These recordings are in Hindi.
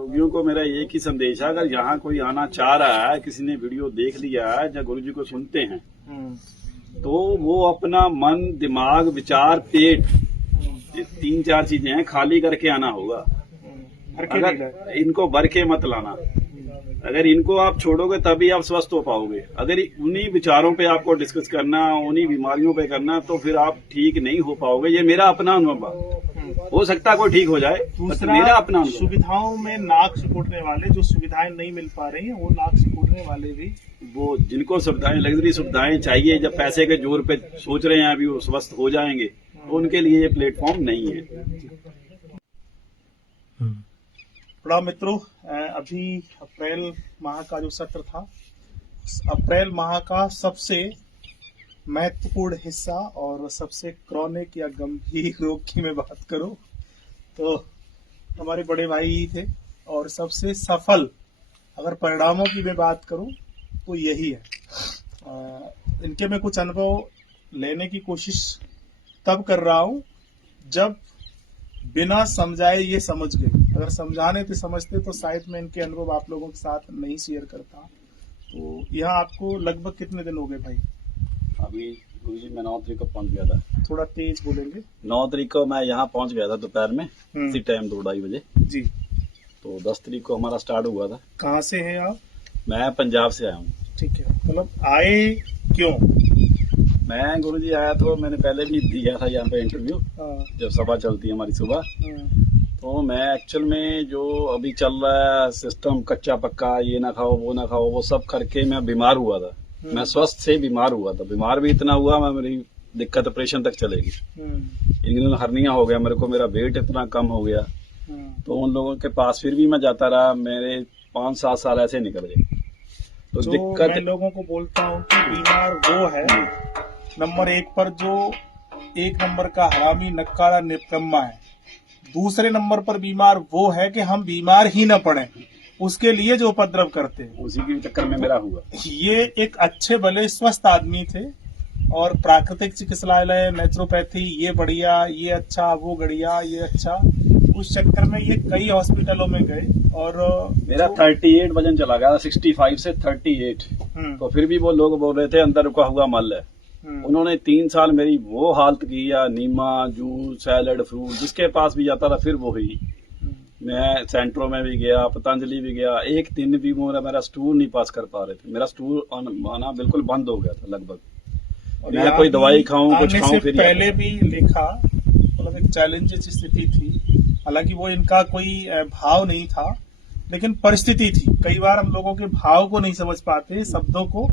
रोगियों को मेरा एक ही संदेश है, अगर यहाँ कोई आना चाह रहा है, किसी ने वीडियो देख लिया है या गुरुजी को सुनते हैं, तो वो अपना मन, दिमाग, विचार, पेट, ये 3-4 चीजें हैं, खाली करके आना होगा। अगर इनको भर के मत लाना। अगर इनको आप छोड़ोगे तभी आप स्वस्थ हो पाओगे। अगर उन्हीं विचारों पे आपको डिस्कस करना, उन्हीं बीमारियों पे करना, तो फिर आप ठीक नहीं हो पाओगे। ये मेरा अपना अनुभव है। हो सकता है कोई ठीक हो जाए, दूसरा मेरा अपना अनुभव। सुविधाओं में नाक सिकुड़ने वाले, जो सुविधाएं नहीं मिल पा रही हैं, वो नाक सिकुड़ने वाले भी, वो जिनको सुविधाएं, लग्जरी सुविधाएं चाहिए, जब पैसे के जोर पे सोच रहे हैं अभी वो स्वस्थ हो जाएंगे, तो उनके लिए ये प्लेटफॉर्म नहीं है। प्रणाम मित्रों, अभी अप्रैल माह का जो सत्र था, अप्रैल माह का सबसे महत्वपूर्ण हिस्सा और सबसे क्रॉनिक या गंभीर रोग की मैं बात करूं तो हमारे बड़े भाई ही थे। और सबसे सफल अगर परिणामों की मैं बात करूं तो यही है। इनके मैं कुछ अनुभव लेने की कोशिश तब कर रहा हूं जब बिना समझाए ये समझ गए। अगर समझाने थे, समझते तो शायद मैं इनके अनुभव आप लोगों के साथ नहीं शेयर करता। तो यहाँ आपको लगभग कितने दिन हो गए भाई? अभी गुरुजी मैं 9 तारीख को पहुंच गया था। थोड़ा तेज बोलेंगे। 9 तारीख को मैं यहाँ पहुंच गया था दोपहर में, इसी टाइम 2-2:30 बजे जी। तो 10 तारीख को हमारा स्टार्ट हुआ था। कहाँ से हैं आप? मैं पंजाब से आया हूँ। ठीक है, मतलब आए क्यों? मैं गुरुजी आया तो मैंने पहले भी दिया था यहाँ पे इंटरव्यू, जब सभा चलती है हमारी सुबह। तो मैं एक्चुअल में जो अभी चल रहा है सिस्टम, कच्चा पक्का, ये ना खाओ वो ना खाओ, वो सब करके मैं बीमार हुआ था। मैं स्वस्थ से बीमार हुआ था। बीमार भी इतना हुआ, मैं मेरी दिक्कत ऑपरेशन तक चलेगी। इंग्लिन हर्निया हो गया मेरे को, मेरा वेट इतना कम हो गया। तो उन लोगों के पास फिर भी मैं जाता रहा, मेरे 5-7 साल ऐसे निकल गए। तो दिक्कत मैं लोगों को बोलता हूँ कि बीमार वो है नंबर 1 पर जो 1 नंबर का हरामी, नक्कारा, निकम्मा है। दूसरे नंबर पर बीमार वो है कि हम बीमार ही न पड़े, उसके लिए जो उपद्रव करते हैं, उसी के चक्कर में मेरा हुआ। ये एक अच्छे भले स्वस्थ आदमी थे और प्राकृतिक चिकित्सालय, नेचुरोपैथी, ये बढ़िया, ये अच्छा, वो बढ़िया, ये अच्छा, उस चक्कर में ये कई हॉस्पिटलों में गए और मेरा 38 वजन चला गया, 65 से 38। तो फिर भी वो लोग बोल रहे थे अंदर रुका हुआ मल है। उन्होंने 3 साल मेरी वो हालत की, या नीमा, जूस, सैलड, फ्रूट, जिसके पास भी जाता था फिर वो ही। मैं सेंट्रो में भी गया, पतंजलि भी गया, एक दिन भी मेरा स्टूल नहीं पास कर पा रहे थे। मेरा स्टूल आना बिल्कुल बंद हो गया था लगभग। मैं कोई दवाई खाऊं, कुछ खाऊं, फिर पहले भी लिखा, मतलब एक चैलेंजेस स्थिति थी। हालांकि वो इनका कोई भाव नहीं था, लेकिन परिस्थिति थी। कई बार हम लोगों के भाव को नहीं समझ पाते, शब्दों को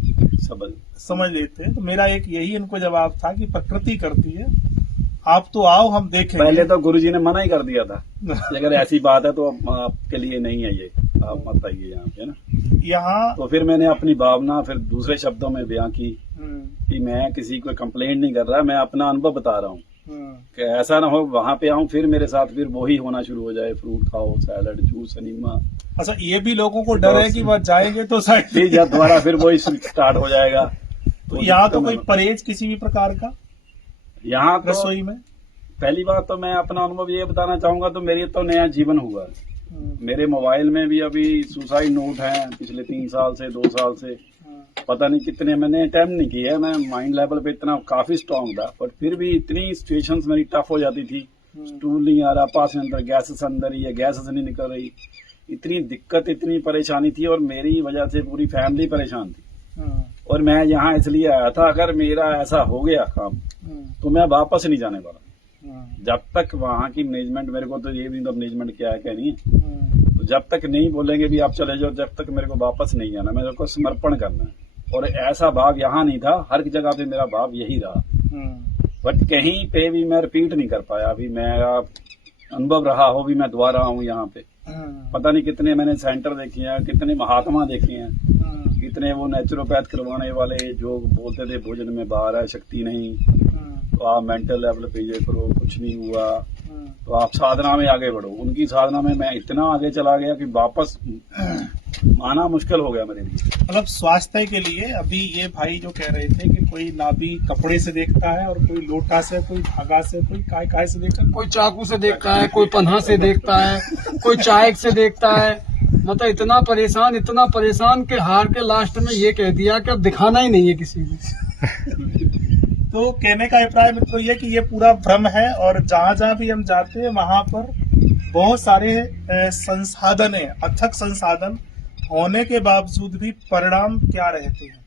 समझ लेते हैं। तो मेरा एक यही इनको जवाब था कि प्रकृति करती है, आप तो आओ, हम देखेंगे। पहले तो गुरुजी ने मना ही कर दिया था अगर ऐसी बात है तो आपके लिए नहीं है ये, आप मत आइए यहाँ पे ना। यहाँ तो फिर मैंने अपनी भावना फिर दूसरे शब्दों में बयां की कि मैं किसी को कंप्लेंट नहीं कर रहा, मैं अपना अनुभव बता रहा हूँ कि ऐसा ना हो वहां पे आऊं फिर मेरे साथ फिर वही होना शुरू हो जाए, फ्रूट खाओ, सैलड, जूस, नीमा। अच्छा, ये भी लोगों को डर है कि वह जाएंगे तो फिर जब दोबारा फिर वही स्टार्ट हो जाएगा। तो यहाँ तो कोई परहेज किसी भी प्रकार का यहाँ तो रसोई में? पहली बात तो मैं अपना अनुभव ये बताना चाहूंगा, तो मेरी तो नया जीवन हुआ। मेरे मोबाइल में भी अभी सुसाइड नोट हैं पिछले 3 साल से, 2 साल से, पता नहीं कितने मैंने अटेम्प्ट नहीं किए है। मैं माइंड लेवल पे इतना काफी स्ट्रांग था, बट फिर भी इतनी सिचुएशंस मेरी टफ हो जाती थी। स्टूल नहीं आ रहा, पास में अंदर गैसेस अंदर ही है, गैसेस नहीं निकल रही, इतनी दिक्कत, इतनी परेशानी थी। और मेरी वजह से पूरी फैमिली परेशान थी। और मैं यहाँ इसलिए आया था, अगर मेरा ऐसा हो गया काम तो मैं वापस नहीं जाने वाला जब तक वहाँ की मैनेजमेंट, मेरे को तो ये भी मैनेजमेंट क्या है क्या नहीं है, तो जब तक नहीं बोलेंगे भी आप चले जाओ, जब तक मेरे को वापस नहीं जाना, मेरे को समर्पण करना है। और ऐसा भाव यहाँ नहीं था, हर जगह पे मेरा भाव यही रहा। बट कहीं पे भी मैं रिपीट नहीं कर पाया। अभी मेरा अनुभव रहा हो भी मैं दोबारा आऊँ यहाँ पे। पता नहीं कितने मैंने सेंटर देखे हैं, कितने महात्मा देखे हैं, कितने वो नेचुरोपैथ करवाने वाले जो बोलते थे भोजन में बाहर है, शक्ति नहीं, तो आप मेंटल लेवल पे ये करो, कुछ नहीं हुआ तो आप साधना में आगे बढ़ो। उनकी साधना में मैं इतना आगे चला गया कि वापस माना मुश्किल हो गया मेरे लिए। मतलब स्वास्थ्य के लिए अभी ये भाई जो कह रहे थे कि कोई नाभि कपड़े से देखता है और कोई लोटा से, कोई धागा से, कोई काय से देखता है, कोई चाकू से देखता है, कोई पन्हा से देखता है, कोई चाय से देखता है। मतलब इतना परेशान कि हार के लास्ट में ये कह दिया कि अब दिखाना ही नहीं है किसी को। तो कहने का अभिप्राय मित्रों ये कि ये पूरा भ्रम है, और जहाँ जहाँ भी हम जाते हैं वहां पर बहुत सारे संसाधन है, अथक संसाधन होने के बावजूद भी परिणाम क्या रहते हैं?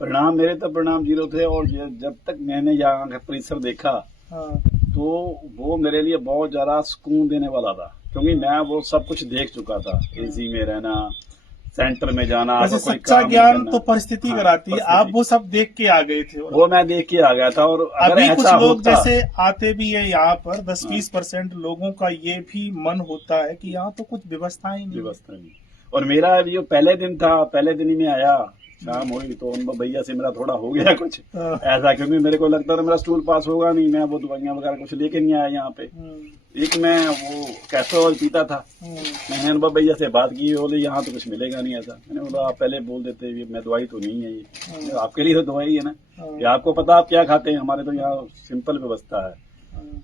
परिणाम मेरे तो परिणाम जीरो थे। और जब तक मैंने यहाँ का परिसर देखा तो वो मेरे लिए बहुत ज्यादा सुकून देने वाला था, क्योंकि मैं वो सब कुछ देख चुका था। एसी में रहना, सेंटर में जाना, वैसे सच्चा ज्ञान तो परिस्थिति कराती है। आप वो सब देख के आ गए थे? वो मैं देख के आ गया था। और अगर अभी कुछ ऐसा लोग होता, जैसे आते भी है यहाँ पर 10-20% लोगों का ये भी मन होता है कि यहाँ तो कुछ व्यवस्था ही नहीं। व्यवस्था नहीं। और मेरा जो पहले दिन था, पहले दिन ही में आया, शाम हुई तो उन भैया से मेरा थोड़ा हो गया कुछ ऐसा, क्योंकि मेरे को लगता था मेरा स्टूल पास होगा नहीं, मैं वो दवाइयां वगैरह कुछ लेके नहीं आया यहाँ पे। एक मैं वो कैस्ट्रोल पीता था, मैंने अनुभव भैया से बात की, बोले यहाँ तो कुछ मिलेगा नहीं ऐसा। मैंने बोला आप पहले बोल देते, मैं दवाई तो नहीं है ये, आपके लिए तो दवाई है ना, ये आपको पता आप क्या खाते हैं, हमारे तो यहाँ सिंपल व्यवस्था है।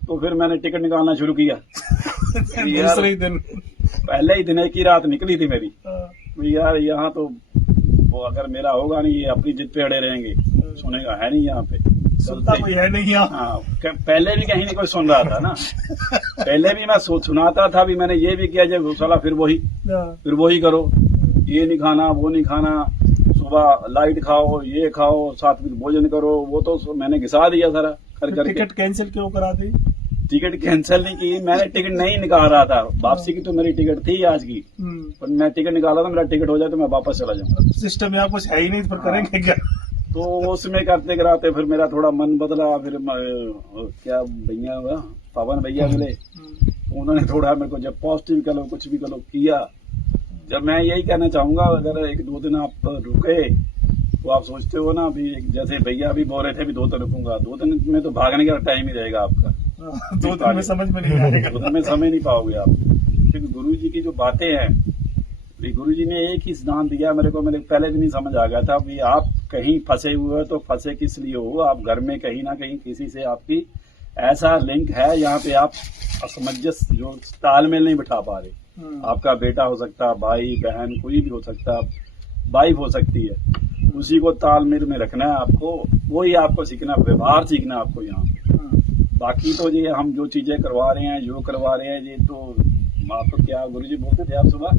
तो फिर मैंने टिकट निकालना शुरू किया। दूसरे दिन, पहले ही दिन एक ही रात निकली थी मेरी, यार यहाँ तो वो अगर मेरा होगा नहीं, ये अपनी जिद पे अड़े रहेंगे, सुनेगा है नहीं यहाँ पे, सुनता कोई है नहीं यहाँ। हाँ, पहले भी कहीं नहीं कोई सुन रहा था ना। पहले भी मैं सुनाता था भी, मैंने ये भी किया, जब साला फिर वही करो, ये नहीं खाना, वो नहीं खाना, सुबह लाइट खाओ, ये खाओ, साथ में भोजन करो, वो तो मैंने घिसा दिया सारा कर। टिकट कैंसिल क्यों करा दी? टिकट कैंसिल नहीं की, मैंने टिकट नहीं निकाल रहा था, वापसी की तो मेरी टिकट थी आज की, पर मैं टिकट निकाला था, मेरा टिकट हो जाए तो मैं वापस चला जाऊँ। सिस्टम यहाँ कुछ है ही नहीं, फिर करेंगे क्या? तो उसमें करते कराते फिर मेरा थोड़ा मन बदला। फिर क्या भैया हुआ, पवन भैया मिले, उन्होंने थोड़ा मेरे को जब पॉजिटिव करो, कुछ भी करो किया। जब मैं यही कहना चाहूंगा, अगर 1-2 दिन आप रुके तो आप सोचते हो ना, अभी जैसे भैया अभी बोल रहे थे अभी 2 दिन रुकूंगा, 2 दिन में तो भागने का टाइम ही रहेगा आपका। 2 दिन में समझ में नहीं आएगा, 2 दिन में समझ नहीं पाओगे आप, क्योंकि गुरु जी की जो बातें हैं, गुरु जी ने एक ही सिद्धांत दिया मेरे को, मेरे पहले दिन ही समझ आ गया था भी आप कहीं फंसे हुए हो तो फंसे किस लिए हो, आप घर में कहीं ना कहीं किसी से आपकी ऐसा लिंक है, यहाँ पे आप असमंजस जो तालमेल नहीं बिठा पा रहे। आपका बेटा हो सकता, भाई बहन कोई भी हो सकता, वाइफ हो सकती है, उसी को तालमेल में रखना है आपको, वही आपको सीखना, व्यवहार सीखना आपको यहाँ पे। बाकी तो ये हम जो चीजें करवा रहे हैं, जो करवा रहे हैं, ये तो आपको क्या गुरु जी बोलते थे आप सुबह,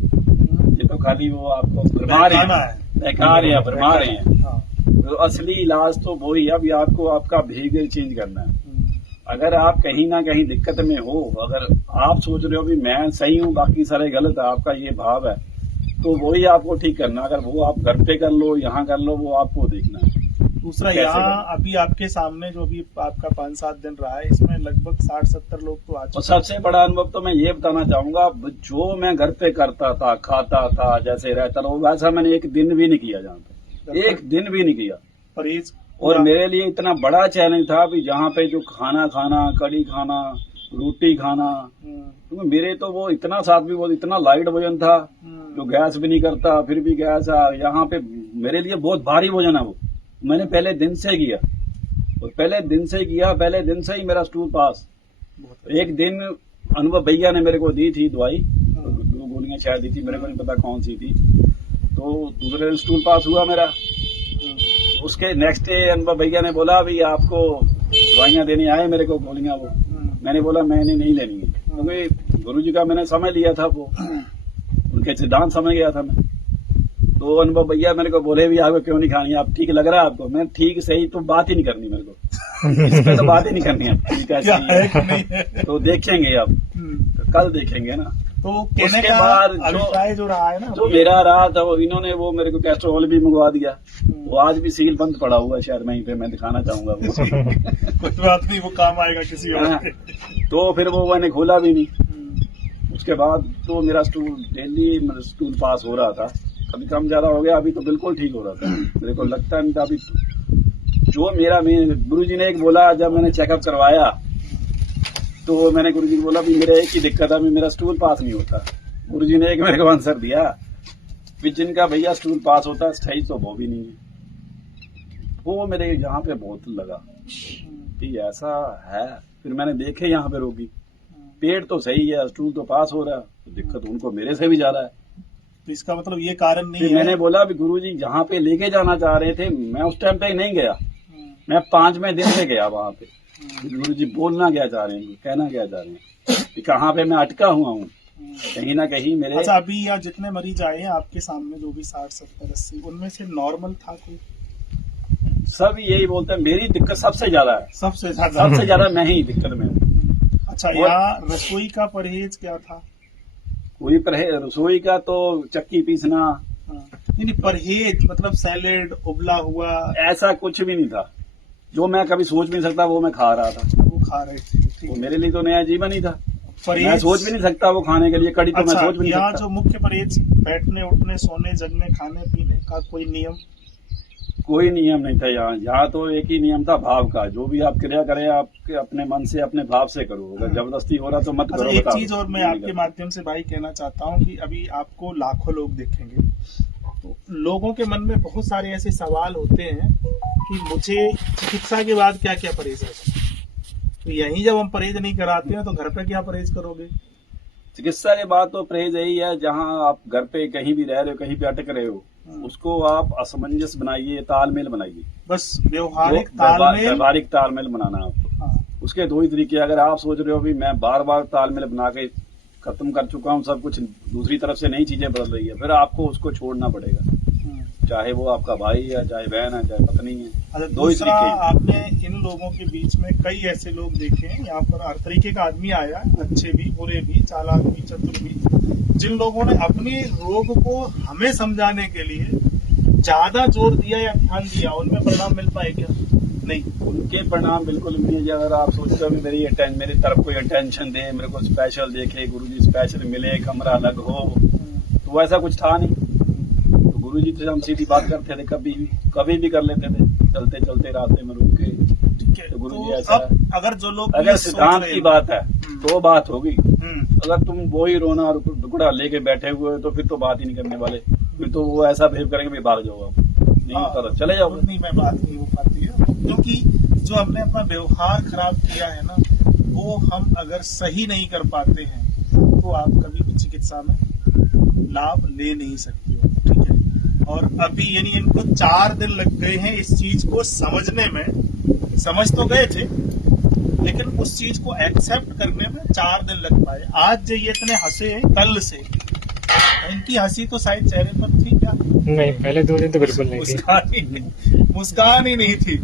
ये तो खाली वो आपको भरमा रहे हैं, भरमा रहे हैं। तो असली इलाज तो वही है, अभी आपको आपका बिहेवियर चेंज करना है। अगर आप कहीं ना कहीं दिक्कत में हो, अगर आप सोच रहे हो भी मैं सही हूँ बाकी सारे गलत है, आपका ये भाव है, तो वही आपको ठीक करना। अगर वो आप घर पे कर लो, यहाँ कर लो, वो आपको देखना है। दूसरा, यहाँ अभी आपके सामने जो भी आपका 5-7 दिन रहा है, इसमें लगभग 60-70 लोग तो आ चुके। और सबसे बड़ा अनुभव तो मैं ये बताना चाहूंगा, जो मैं घर पे करता था, खाता था, जैसे रहता था, वैसा मैंने एक दिन भी नहीं किया जहाँ पे, एक दिन भी नहीं किया परहेज। और मेरे लिए इतना बड़ा चैलेंज था भी जहाँ पे जो खाना खाना, कड़ी खाना, रोटी खाना, क्योंकि मेरे तो वो इतना साथ भी वो इतना लाइट भोजन था जो गैस भी नहीं करता, फिर भी गैस यहाँ पे मेरे लिए बहुत भारी भोजन है। वो मैंने पहले दिन से किया, और पहले दिन से ही मेरा स्टूल पास। एक दिन अनुभव भैया ने मेरे को दी थी दवाई, 2 गोलियां शायद दी थी, मेरे को नहीं पता कौन सी थी, तो दूसरे दिन स्टूल पास हुआ मेरा। उसके नेक्स्ट डे अनुभव भैया ने बोला अभी आपको दवाइयां देने आए मेरे को गोलियां, वो मैंने बोला मैंने नहीं लेनी है, क्योंकि गुरु जी का मैंने समझ लिया था, वो उनके सिद्धांत समझ गया था मैं। तो अनुभव भैया मेरे को बोले भी आपको क्यों नहीं खानी, आप ठीक लग रहा है आपको? मैं ठीक सही तो बात ही नहीं करनी मेरे को, इस पे तो बात ही नहीं करनी है, ठीक है तो देखेंगे अब, कल देखेंगे ना। तो कहने का अभिप्राय जो रहा है ना, जो मेरा रहा था, वो इन्होंने वो मेरे को कैस्ट्रोल भी मंगवा दिया, वो आज भी सील बंद पड़ा हुआ है शायद, वहीं पे मैं दिखाना चाहूंगा वो। कुछ बात नहीं, वो काम आएगा किसी और के। तो फिर वो मैंने खोला भी नहीं। उसके बाद तो मेरा स्टूल डेली स्टूल पास हो रहा था, कभी कम ज्यादा हो गया, अभी तो बिल्कुल ठीक हो रहा था। मेरे को लगता नहीं था अभी जो मेरा गुरु जी ने एक बोला, जब मैंने चेकअप करवाया तो मैंने गुरु जी को बोला भी मेरा एक ही दिक्कत है, मेरा स्टूल पास नहीं होता। गुरु जी ने एक मेरे को आंसर दिया फिर जिनका भैया स्टूल पास होता है सही तो वो भी नहीं है। वो मेरे यहाँ पे बहुत लगा कि ऐसा है। फिर मैंने देखे यहाँ पे रोगी, पेड़ तो सही है, स्टूल तो पास हो रहा है, तो दिक्कत उनको मेरे से भी ज्यादा है। तो इसका मतलब ये कारण नहीं फिर है। मैंने बोला भी गुरुजी जहाँ पे लेके जाना चाह रहे थे मैं उस टाइम पे नहीं गया, मैं 5वें दिन से गया वहां पे। गुरुजी बोलना क्या चाह रहे हैं, कहना क्या चाह रहे हैं कि कहाँ पे मैं अटका हुआ हूँ, कहीं ना कहीं मेरे। अच्छा, अभी यहाँ जितने मरीज आए हैं आपके सामने, जो भी 60, 70, 80, उनमें से नॉर्मल था कोई? सब यही बोलते हैं मेरी दिक्कत सबसे ज्यादा है, सबसे ज्यादा सबसे ज्यादा मैं ही दिक्कत में हूँ। अच्छा, यहाँ रसोई का परहेज क्या था? कोई परहेज रसोई का तो चक्की पीसना, हाँ। नहीं, परहेज मतलब सैलेड, उबला हुआ, ऐसा कुछ भी नहीं था। जो मैं कभी सोच भी नहीं सकता वो मैं खा रहा था। वो खा रहे थे, ठीक वो है। मेरे लिए तो नया जीवन ही था। परहेज मैं सोच भी नहीं सकता वो खाने के लिए, कड़ी तो मैं अच्छा, सोच भी नहीं यहाँ सकता। जो मुख्य परहेज, बैठने उठने सोने जगने खाने पीने का कोई नियम? कोई नियम नहीं था यहाँ। यहाँ तो एक ही नियम था भाव का। जो भी आप क्रिया करें आपके अपने मन से अपने भाव से करो, अगर जबरदस्ती हो रहा तो मत अच्छा, करो। एक बताओ। चीज और मैं आपके माध्यम से भाई कहना चाहता हूँ कि अभी आपको लाखों लोग देखेंगे, तो लोगों के मन में बहुत सारे ऐसे सवाल होते हैं कि मुझे चिकित्सा के बाद क्या क्या परहेज है। तो यहीं जब हम परहेज नहीं कराते हैं तो घर पे क्या परहेज करोगे? चिकित्सा के बाद तो परहेज यही है, जहाँ आप घर पे कहीं भी रह रहे हो, कहीं पे अटक रहे हो, उसको आप असमंजस बनाइए, तालमेल बनाइए। बस व्यवहारिक तालमेल, व्यवहारिक तालमेल बनाना है आपको। हाँ। उसके दो ही तरीके। अगर आप सोच रहे हो भी मैं बार बार तालमेल बना के खत्म कर चुका हूँ सब कुछ, दूसरी तरफ से नई चीजें बदल रही है, फिर आपको उसको छोड़ना पड़ेगा। चाहे वो आपका भाई है, चाहे बहन है, चाहे पत्नी है। अच्छा, दो ही दूसरा, तरीके। आपने इन लोगों के बीच में कई ऐसे लोग देखे हैं, यहाँ पर हर तरीके का आदमी आया, अच्छे भी, बुरे भी, चालाक भी, चतुर भी, जिन लोगों ने अपने रोग को हमें समझाने के लिए ज्यादा जोर दिया या ध्यान दिया, उनमें परिणाम मिल पाए क्या? नहीं, उनके परिणाम बिल्कुल नहीं है। अगर आप सोचते हो कि मेरी तरफ कोई अटेंशन दे, मेरे को स्पेशल देखे, गुरुजी स्पेशल मिले, कमरा अलग हो, तो वैसा कुछ था नहीं। तो गुरुजी से हम सीधी बात करते थे, कभी भी कर लेते थे, चलते चलते रास्ते में रुक के। ठीक है। तो गुरुजी तो ऐसा अब अगर जो लोग अगर ये सोच सिद्धांत रहे की हैं- बात है तो बात होगी। हम्म, अगर तुम वही रोना और टुकड़ा लेके बैठे हुए हो तो फिर तो बात ही नहीं करने वाले। फिर तो वो ऐसा बिहेव करेंगे भी भाग जाओ, आप नहीं होता तो चले जाओ। उतनी में बात नहीं हो पाती है, क्योंकि जो हमने अपना व्यवहार खराब किया है ना, वो हम अगर सही नहीं कर पाते हैं तो आप कभी भी चिकित्सा में लाभ ले नहीं सकते हो। ठीक है। और अभी यानी इनको 4 दिन लग गए हैं इस चीज को समझने में। समझ तो गए थे, लेकिन उस चीज को एक्सेप्ट करने में 4 दिन लग पाए। आज जो ये इतने हंसे कल से, इनकी हंसी तो शायद चेहरे पर थी क्या? नहीं, पहले 2 दिन तो बिल्कुल नहीं थी। मुस्कान ही नहीं थी।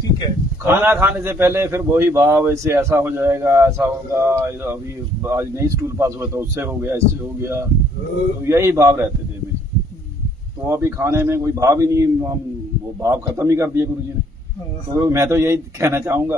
ठीक है। खाना खाने से पहले फिर वही भाव, ऐसे ऐसा हो जाएगा, ऐसा होगा, अभी आज नहीं स्टूल पास हुआ तो उससे हो गया, इससे हो गया, तो यही भाव रहते थे हमेशा। तो अभी खाने में कोई भाव ही नहीं, हम वो भाव खत्म ही कर दिए गुरुजी ने। तो मैं तो यही कहना चाहूंगा,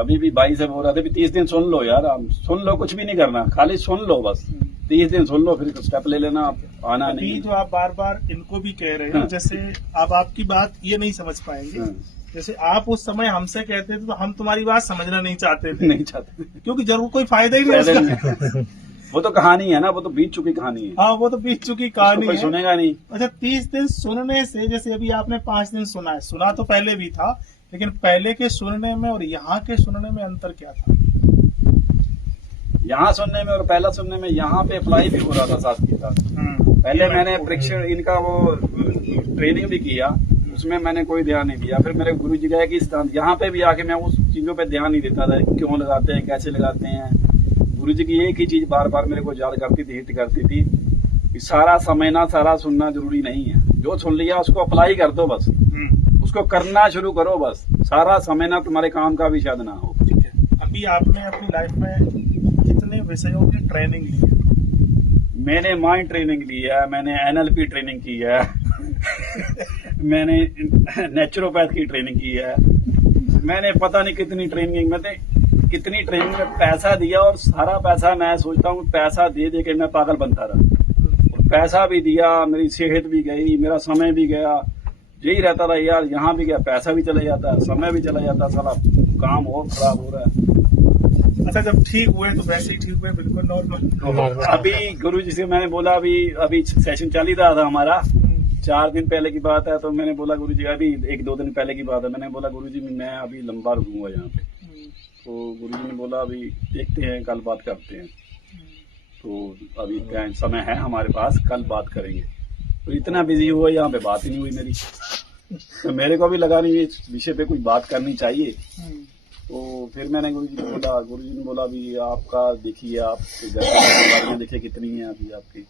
अभी भी भाई से बोल रहा था भी 30 दिन सुन लो यार, आप सुन लो, कुछ भी नहीं करना, खाली सुन लो बस। 30 दिन सुन लो, फिर स्टेप ले लेना, आप आना अभी नहीं। जो आप बार बार इनको भी कह रहे हो, हाँ। जैसे अब आपकी बात ये नहीं समझ पाएंगे। हाँ। जैसे आप उस समय हमसे कहते थे तो हम तुम्हारी बात समझना नहीं चाहते थे, नहीं चाहते, क्योंकि जरूर कोई फायदा ही नहीं फायदा उसका। नहीं है। वो तो कहानी है ना, वो तो बीत चुकी कहानी है, हाँ, वो तो बीत चुकी उसको कहानी कोई है। सुनेगा नहीं। अच्छा, 30 दिन सुनने से, जैसे अभी आपने 5 दिन सुना है, सुना तो पहले भी था, लेकिन पहले के सुनने में और यहाँ के सुनने में अंतर क्या था? यहाँ सुनने में और पहला सुनने में, यहाँ पे अप्लाई भी हो रहा था साथ के साथ। पहले मैंने परीक्षण इनका वो ट्रेनिंग भी किया, उसमें मैंने कोई ध्यान नहीं दिया। फिर मेरे गुरु जी गए कि यहाँ पे भी आके मैं उस चीजों पे ध्यान नहीं देता था, क्यों लगाते हैं, कैसे लगाते हैं। गुरु जी की एक ही चीज बार बार मेरे को याद करती थी, हिट करती थी कि सारा समझना, सारा सुनना जरूरी नहीं है। जो सुन लिया उसको अप्लाई कर दो बस, उसको करना शुरू करो बस। सारा समझना तुम्हारे काम का भी शायद ना हो। ठीक है। अभी आपने अपनी लाइफ में कितने विषयों की ट्रेनिंग ली है? मैंने माइंड ट्रेनिंग ली है, मैंने NLP ट्रेनिंग की है, मैंने नेचुरोपैथ की ट्रेनिंग की है, मैंने पता नहीं कितनी ट्रेनिंग में पैसा दिया, और सारा पैसा मैं सोचता हूँ पैसा दे दे के मैं पागल बनता रहा। और पैसा भी दिया, मेरी सेहत भी गई, मेरा समय भी गया, यही रहता था यार, यहाँ भी गया पैसा भी चला जाता है, समय भी चला जाता है, साला काम और खराब हो रहा है। अच्छा, जब ठीक हुए तो वैसे ही ठीक हुए, बिल्कुल नॉर्मल। अभी गुरुजी से मैंने बोला, अभी सेशन चल ही रहा था हमारा, 4 दिन पहले की बात है। तो मैंने बोला गुरुजी, अभी 1-2 दिन पहले की बात है, मैंने बोला गुरुजी मैं अभी लंबा रुकूंगा यहाँ पे। तो गुरुजी ने बोला अभी देखते हैं, कल बात करते हैं। तो अभी क्या समय है हमारे पास, कल बात करेंगे। तो इतना बिजी हुआ, यहाँ पे बात ही नहीं हुई मेरी। तो मेरे को भी लगा नहीं इस विषय पे कुछ बात करनी चाहिए। तो फिर मैंने गुरुजी ने बोला अभी आपका देखिए, आपके घर के बारे में देखिए कितनी है अभी आपकी।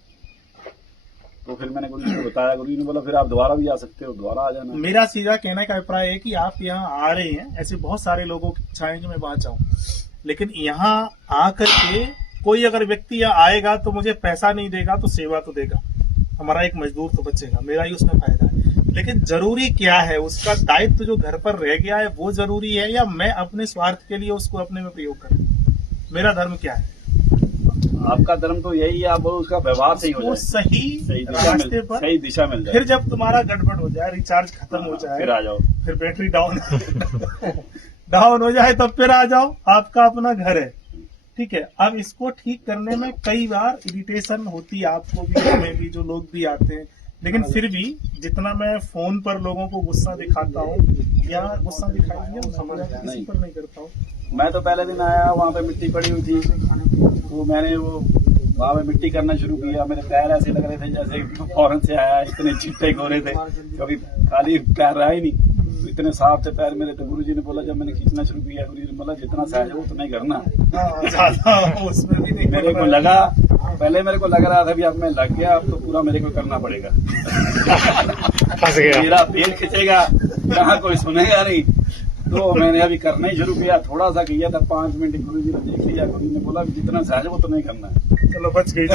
तो फिर मैंने गुरुजी को बताया, गुरुजी ने बोला फिर आप दोबारा भी आ सकते हो, दोबारा आ जाना। मेरा सीधा कहने का अभिप्राय है कि आप यहाँ आ रहे हैं, ऐसे बहुत सारे लोगों की इच्छा है कि मैं वहां जाऊं, लेकिन यहाँ आकर के कोई अगर व्यक्ति यहाँ आएगा तो मुझे पैसा नहीं देगा तो सेवा तो देगा, हमारा एक मजदूर तो बचेगा, मेरा ही उसमें फायदा है। लेकिन जरूरी क्या है, उसका दायित्व जो घर पर रह गया है वो जरूरी है, या मैं अपने स्वार्थ के लिए उसको अपने में प्रयोग करूं? मेरा धर्म क्या है? आपका धर्म तो यही है, आप उसका व्यवहार सही हो जाए, सही रास्ते पर, सही दिशा मिल जाए। फिर जब तुम्हारा गड़बड़ हो जाए, रिचार्ज खत्म हो जाए, फिर आ जाओ, फिर बैटरी डाउन डाउन हो जाए तब फिर आ जाओ, आपका अपना घर है, ठीक है। अब इसको ठीक करने में कई बार इरिटेशन होती है, आपको भी, हमें भी, जो लोग भी आते हैं। लेकिन फिर भी जितना मैं फोन पर लोगों को गुस्सा दिखाता हूँ, या गुस्सा दिखाई दिया किसी पर नहीं करता हूँ। मैं तो पहले दिन आया, वहाँ पे मिट्टी पड़ी हुई थी, तो मैंने वहाँ पे मिट्टी करना शुरू किया। मेरे पैर ऐसे लग रहे थे जैसे फौरन से आया, इतने चिट्टे गोरे थे, कभी खाली पैर रहा ही नहीं, तो इतने साफ थे पैर मेरे। तो गुरुजी ने बोला, जब मैंने खींचना शुरू किया, गुरुजी ने बोला जितना सहज हो उतना ही करना। उसमें भी नहीं, मेरे को लगा, पहले मेरे को लग रहा था भी अब मैं लग गया, अब तो पूरा मेरे को करना पड़ेगा। फंस गया, मेरा पेट खिंचेगा, कहाँ कोई सुनेगा नहीं। तो मैंने अभी करना ही शुरू किया, थोड़ा सा किया था, 5 मिनट गुरुजी ने देख लिया। गुरुजी ने बोला जितना सहज हो उतना ही करना है। चलो बच गई।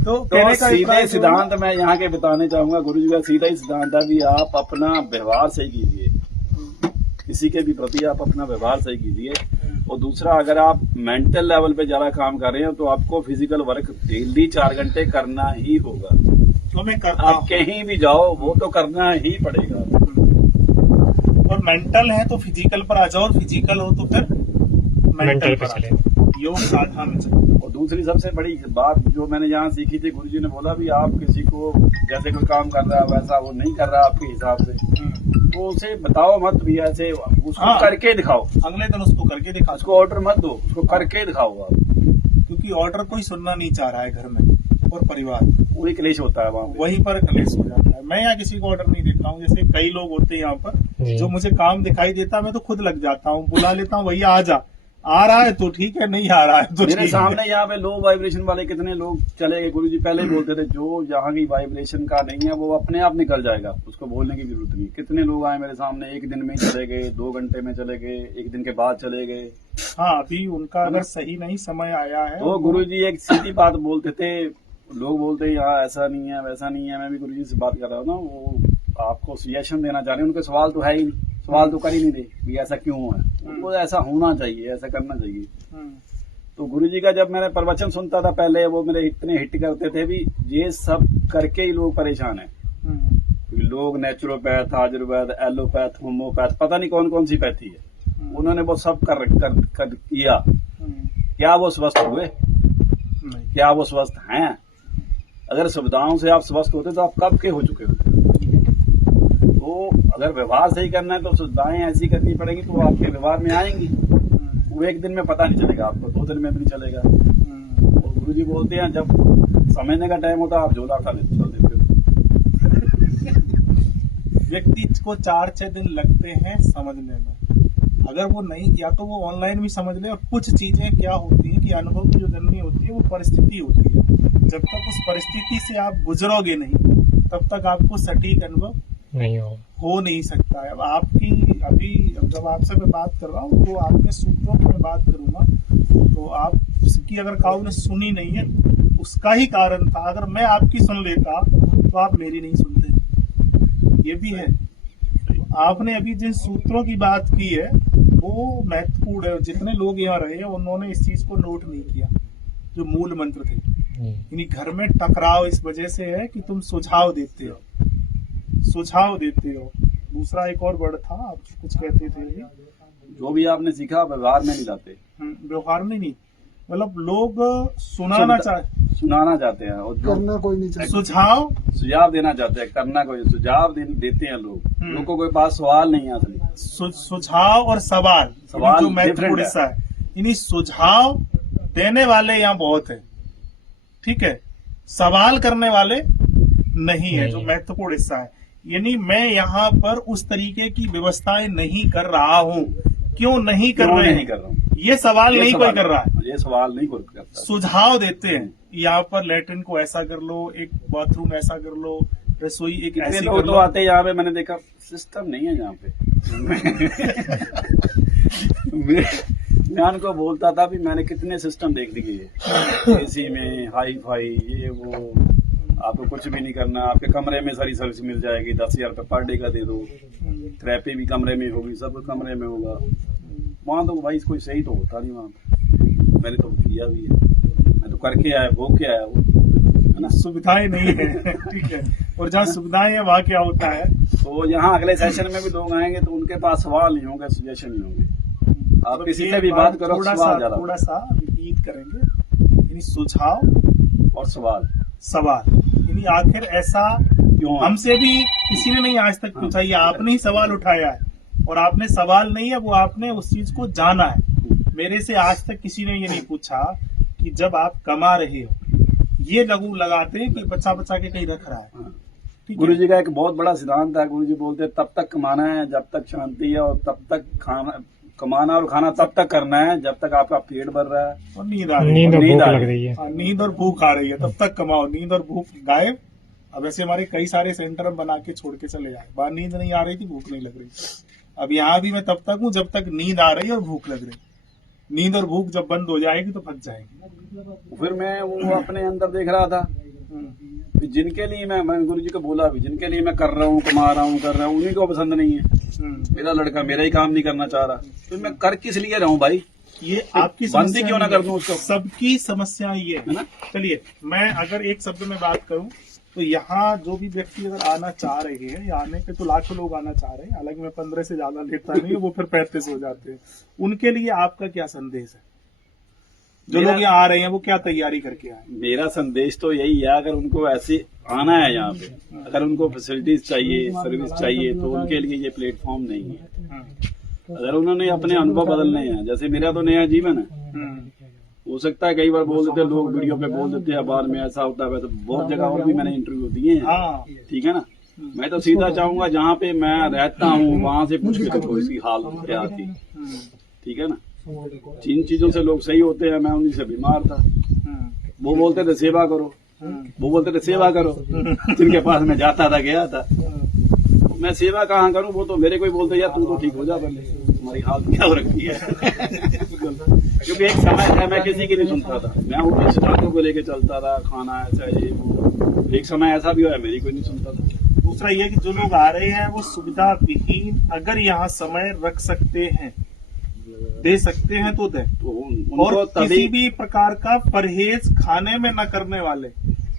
तो सीधे सिद्धांत मैं यहाँ के बताने चाहूंगा, गुरुजी का सीधा ही सिद्धांत है कि आप अपना व्यवहार सही कीजिए, किसी के भी प्रति आप अपना व्यवहार सही कीजिए। और दूसरा, अगर आप मेंटल लेवल पे ज्यादा काम कर रहे हैं तो आपको फिजिकल वर्क डेली 4 घंटे करना ही होगा। तो मैं करता आप कहीं भी जाओ वो तो करना ही पड़ेगा। और मेंटल है तो फिजिकल पर आ जाओ, और फिजिकल हो तो फिर मेंटल पर चले, योग साधना में चले। और दूसरी सबसे बड़ी बात जो मैंने यहाँ सीखी थी, गुरुजी ने बोला भी आप किसी को जैसे कोई काम कर रहा है वैसा वो नहीं कर रहा आपके हिसाब से, तो उसे बताओ मत भी, ऐसे उसको करके दिखाओ। अगले दिन उसको करके दिखाओ, उसको ऑर्डर मत दो, उसको करके दिखाओ आप। क्योंकि ऑर्डर कोई सुनना नहीं चाह रहा है घर में और परिवार, वही क्लेश होता है वहाँ, वहीं पर क्लेश हो जाता है। मैं यहाँ किसी को ऑर्डर नहीं देता हूँ, जैसे कई लोग होते हैं यहाँ पर जो मुझे काम दिखाई देता, मैं तो खुद लग जाता हूँ, बुला लेता हूँ, भैया आ जा, आ रहा है तो ठीक है, नहीं आ रहा है तो मेरे सामने यहाँ पे लो वाइब्रेशन वाले कितने लोग चले गए। गुरुजी पहले ही बोलते थे जो यहाँ की वाइब्रेशन का नहीं है वो अपने आप निकल जाएगा, उसको बोलने की जरूरत नहीं। कितने लोग आए मेरे सामने, 1 दिन में चले गए, 2 घंटे में चले गए, 1 दिन के बाद चले गए। हाँ, अभी उनका अगर सही नहीं समय आया है। वो गुरुजी एक सीधी बात बोलते थे, लोग बोलते हैं यहाँ ऐसा नहीं है वैसा नहीं है। मैं भी गुरुजी से बात कर रहा हूँ ना, वो आपको सजेशन देना चाह रहे हैं, उनके सवाल तो है ही नहीं, सवाल तो कर ही नहीं दे कि ऐसा क्यों है, उनको ऐसा होना चाहिए, ऐसा करना चाहिए। तो गुरुजी का जब मैंने प्रवचन सुनता था पहले, वो मेरे इतने हिट करते थे भी, ये सब करके ही लोग परेशान है। लोग नेचुरोपैथ, आयुर्वेद, एलोपैथ, होम्योपैथ, पता नहीं कौन कौन सी पैथी है, उन्होंने वो सब कर किया, क्या वो स्वस्थ हुए? क्या वो स्वस्थ हैं? अगर सुविधाओं से आप स्वस्थ होते तो आप कब के हो चुके होते। तो अगर व्यवहार सही करना है तो सुविधाएं ऐसी करनी पड़ेगी तो आपके व्यवहार में आएंगी। वो 1 दिन में पता नहीं चलेगा आपको, 2 दिन में भी नहीं चलेगा। और गुरुजी बोलते हैं जब समझने का टाइम होता है आप झोला खा लेते चल देते हो। व्यक्ति को 4-6 दिन लगते हैं समझने में, अगर वो नहीं किया तो वो ऑनलाइन भी समझ ले। और कुछ चीजें क्या होती है कि अनुभव की जो जननी होती है वो परिस्थिति होती है, जब तक उस परिस्थिति से आप गुजरोगे नहीं तब तक आपको सटीक अनुभव नहीं हो नहीं सकता है। अब आपकी अभी जब आपसे मैं बात कर रहा हूँ तो आपके सूत्रों की मैं बात करूंगा, तो आप उसकी अगर काऊ ने सुनी नहीं है उसका ही कारण था। अगर मैं आपकी सुन लेता तो आप मेरी नहीं सुनते, ये भी है। आपने अभी जिन सूत्रों की बात की है वो महत्वपूर्ण है। जितने लोग यहाँ रहे उन्होंने इस चीज को नोट नहीं किया, जो मूल मंत्र थे। यानी घर में टकराव इस वजह से है कि तुम सुझाव देते हो, सुझाव देते हो। दूसरा एक और वर्ड था, आप कुछ कहते थे, जो भी आपने सीखा व्यवहार में नहीं लाते, व्यवहार में नहीं, मतलब लोग सुनाना चाहते हैं और जो करना कोई नहीं चाहिए। सुझाव देना चाहते हैं, करना कोई सुझाव देते हैं लोगों को कोई पास सवाल नहीं है असली। सुझाव और सवाल जो महत्वपूर्ण different हिस्सा है, यानी सुझाव देने वाले यहाँ बहुत है, ठीक है, सवाल करने वाले नहीं है, जो महत्वपूर्ण हिस्सा है। यानी मैं यहाँ पर उस तरीके की व्यवस्थाएं नहीं कर रहा हूँ। क्यों नहीं कर रहे नहीं कर रहा हूँ, ये सवाल नहीं कोई कर रहा है, ये सवाल नहीं कोई करता। सुझाव देते हैं, यहाँ पर लैट्रिन को ऐसा कर लो, एक बाथरूम ऐसा कर लो, रसोई एक ऐसी कर लोग लो। तो आते हैं यहाँ पे, मैंने देखा सिस्टम नहीं है यहाँ पे। मैं उनको बोलता था भी मैंने कितने सिस्टम देख लिए, एसी में हाई फाई ये वो, आपको कुछ भी नहीं करना, आपके कमरे में सारी सर्विस मिल जाएगी, 10,000 रुपये पर डे का दे दो, थेरेपी भी कमरे में होगी, सब कमरे में होगा। वहाँ तो भाई कोई सही तो होता नहीं वहाँ पे, मैंने तो किया भी है, मैं तो करके आया, भोग के आया वो, है ना। सुविधाएं नहीं है, ठीक है, और जहाँ सुविधाएं है वहाँ क्या होता है। तो यहाँ अगले सेशन में भी लोग आएंगे तो उनके पास सवाल नहीं होंगे, सजेशन नहीं होंगे। आप किसी से भी बात करो, थोड़ा सा रिपीट करेंगे, यानी सुझाव और सवाल, यानी आखिर ऐसा क्यों है? हमसे भी किसी ने नहीं आज तक पूछा, ये आपने ही सवाल उठाया है, और आपने सवाल नहीं है, वो आपने उस चीज को जाना है। मेरे से आज तक किसी ने ये नहीं पूछा कि जब आप कमा रहे हो, ये लघु लगाते हैं कि बचा के कहीं रख रहा है। गुरु जी का एक बहुत बड़ा सिद्धांत है, गुरु जी बोलते हैं तब तक कमाना है जब तक शांति है, और तब तक कमाना और खाना तब तक करना है जब तक आपका पेट भर रहा है और नींद आ रही है, नींद और भूख लग रही है। नींद और भूख आ रही है, तब तक कमाओ। नींद और भूख गायब। अब ऐसे हमारे कई सारे सेंटर हम बना के छोड़ के चले जाए, बाहर नींद नहीं आ रही थी, भूख नहीं लग रही। अब यहाँ भी मैं तब तक हूँ जब तक नींद आ रही है और भूख लग रही। नींद और भूख जब बंद हो जाएगी तो फंस जाएगी। फिर मैं वो अपने अंदर देख रहा था कि जिनके लिए मैं गुरु जी को बोला भी, जिनके लिए मैं कर रहा हूँ, कमा रहा हूँ, कर रहा हूँ, उन्हीं को पसंद नहीं है। मेरा लड़का मेरा ही काम नहीं करना चाह रहा, तो मैं कर किस लिए रहा हूँ भाई? ये आपकी बंदी क्यों ना कर दूं उसको? सबकी समस्या ये है ना। चलिए मैं अगर एक शब्द में बात करूं तो यहाँ जो भी व्यक्ति अगर आना चाह रहे हैं, या आने के तो लाखों लोग आना चाह रहे हैं, हालांकि मैं 15 से ज्यादा लेता नहीं, वो फिर 35 हो जाते हैं। उनके लिए आपका क्या संदेश है? जो लोग यहाँ आ रहे हैं वो क्या तैयारी करके आए? मेरा संदेश तो यही है, अगर उनको ऐसे आना है यहाँ पे, अगर उनको फैसिलिटीज चाहिए, सर्विस चाहिए, तो उनके लिए ये प्लेटफॉर्म नहीं है। अगर उन्होंने अपने अनुभव बदलने हैं, जैसे मेरा तो नया जीवन है, हो सकता है कई बार बोल देते हैं लोग, वीडियो पे बोल देते हैं, बाद में ऐसा होता है, तो बहुत जगह और भी मैंने इंटरव्यू दिए हैं, ठीक है ना। मैं तो सीधा चाहूंगा जहाँ पे मैं रहता हूँ वहां से पूछ के देखो इसकी हालत क्या थी, ठीक है ना। जिन चीजों से लोग सही होते हैं, मैं उन्हीं से बीमार था। वो बोलते थे सेवा करो, वो बोलते थे सेवा करो, जिनके पास मैं जाता था, गया था, मैं सेवा कहाँ करूँ? वो तो मेरे को ही बोलते यार तू तो ठीक हो जा पहले, तुम्हारी हालत क्या हो रखी है। क्योंकि एक समय था मैं किसी की नहीं सुनता था, मैं उन्हीं सिद्धांतों को लेके चलता था, खाना ऐसा ये वो। एक समय ऐसा भी हुआ मेरी कोई नहीं सुनता था। दूसरा ये कि जो लोग आ रहे हैं वो सुविधा विहीन अगर यहाँ समय रख सकते हैं, दे सकते हैं तो दे। तो और किसी भी प्रकार का परहेज खाने में न करने वाले,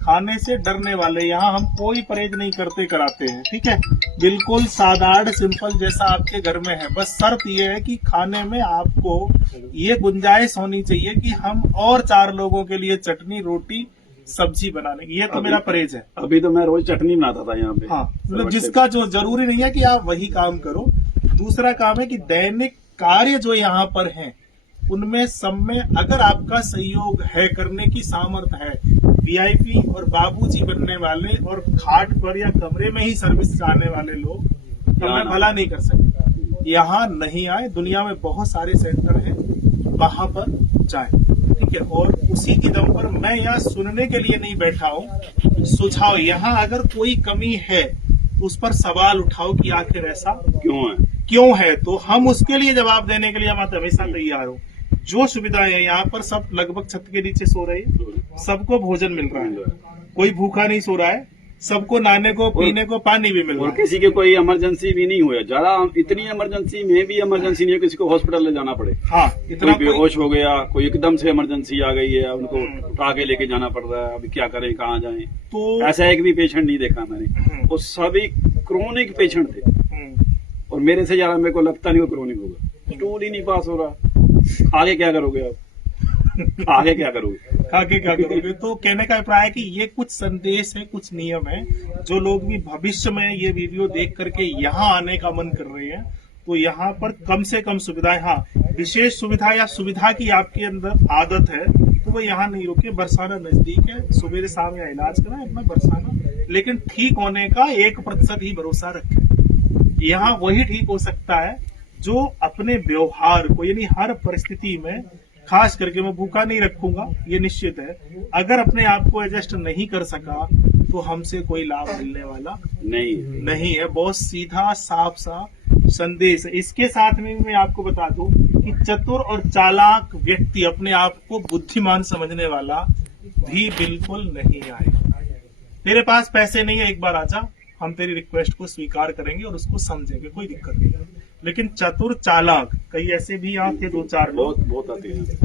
खाने से डरने वाले, यहाँ हम कोई परहेज नहीं करते कराते हैं, ठीक है। बिल्कुल साधारण सिंपल जैसा आपके घर में है, बस शर्त ये है कि खाने में आपको ये गुंजाइश होनी चाहिए कि हम और 4 लोगों के लिए चटनी, रोटी, सब्जी बनाने की, ये तो मेरा परहेज है। अभी तो मैं रोज चटनी बनाता था यहाँ पे। हाँ, मतलब जिसका जो जरूरी नहीं है कि आप वही काम करो। दूसरा काम है कि दैनिक कार्य जो यहाँ पर हैं उनमें सब में अगर आपका सहयोग है, करने की सामर्थ्य है, वीआईपी और बाबूजी बनने वाले और खाट पर या कमरे में ही सर्विस चाहने वाले लोग हमें भला नहीं कर सकते। यहाँ नहीं आए, दुनिया में बहुत सारे सेंटर हैं, वहां पर जाए, ठीक है। और उसी की दम पर मैं यहाँ सुनने के लिए नहीं बैठा हूँ, सुझाव। यहाँ अगर कोई कमी है तो उस पर सवाल उठाओ कि आखिर ऐसा क्यों है, तो हम उसके लिए जवाब देने के लिए हम हमेशा तैयार हो। जो सुविधाएं है यहाँ पर, सब लगभग छत के नीचे सो रहे हैं, सबको भोजन मिल रहा है, कोई भूखा नहीं सो रहा है, सबको नहाने को, पीने को पानी भी मिल रहा है। और किसी के कोई इमरजेंसी भी नहीं हुआ, ज्यादा इतनी इमरजेंसी में भी इमरजेंसी नहीं है किसी को हॉस्पिटल ले जाना पड़े। हाँ, इतना कोई बेहोश हो गया, कोई एकदम से इमरजेंसी आ गई है, उनको उठा के लेके जाना पड़ रहा है, अभी क्या करें, कहाँ जाएं। तो ऐसा एक भी पेशेंट नहीं देखा मैंने, वो सभी क्रोनिक पेशेंट थे, और मेरे से ज्यादा मेरे को लगता नहीं वो क्रोनिक होगा। टूल ही नहीं पास हो रहा, आगे क्या करोगे आप? आगे क्या करोगे? आगे क्या करोगे? तो कहने का अभिप्राय है कि ये कुछ संदेश है, कुछ नियम है, जो लोग भी भविष्य में ये वीडियो देख करके यहाँ आने का मन कर रहे हैं, तो यहाँ पर कम से कम सुविधाएं, हाँ विशेष सुविधा या सुविधा की आपके अंदर आदत है तो वो यहाँ नहीं रुके। बरसाना नजदीक है, सुबह शाम या इलाज कराए अपना बरसाना, लेकिन ठीक होने का 1% ही भरोसा रखें। यहाँ वही ठीक हो सकता है जो अपने व्यवहार को, यानी हर परिस्थिति में, खास करके मैं भूखा नहीं रखूंगा ये निश्चित है, अगर अपने आप को एडजस्ट नहीं कर सका तो हमसे कोई लाभ मिलने वाला नहीं है। बहुत सीधा साफ सा संदेश है। इसके साथ में मैं आपको बता दूं कि चतुर और चालाक व्यक्ति अपने आप को बुद्धिमान समझने वाला भी बिल्कुल नहीं आएगा। तेरे पास पैसे नहीं है, एक बार आजा, हम तेरी रिक्वेस्ट को स्वीकार करेंगे और उसको समझेंगे, कोई दिक्कत नहीं है। लेकिन चतुर चालाक कई ऐसे भी यहाँ थे, 2-4 लोग बहुत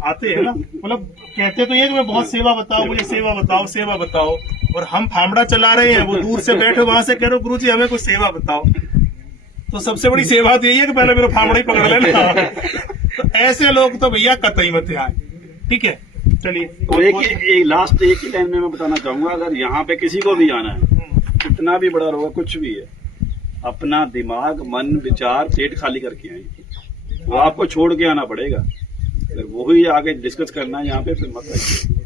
आते हैं ना, मतलब कहते तो ये कि मैं बहुत सेवा बताओ, मुझे सेवा बताओ, और हम फामड़ा चला रहे हैं, वो दूर से बैठे वहां से कह रहे गुरुजी हमें कोई सेवा बताओ। तो सबसे बड़ी सेवा तो यही है कि पहले मेरा फामड़ा ही पकड़ लेना। तो ऐसे लोग तो भैया कतई मत आए, ठीक है। चलिए, और एक लास्ट एक ही लाइन में मैं बताना चाहूंगा, अगर यहाँ पे किसी को भी आना है, कितना भी बड़ा रोग कुछ भी है, अपना दिमाग, मन, विचार, पेट खाली करके आए, वो आपको छोड़ के आना पड़ेगा। अगर वही आगे डिस्कस करना है यहाँ पे, फिर मत आइए।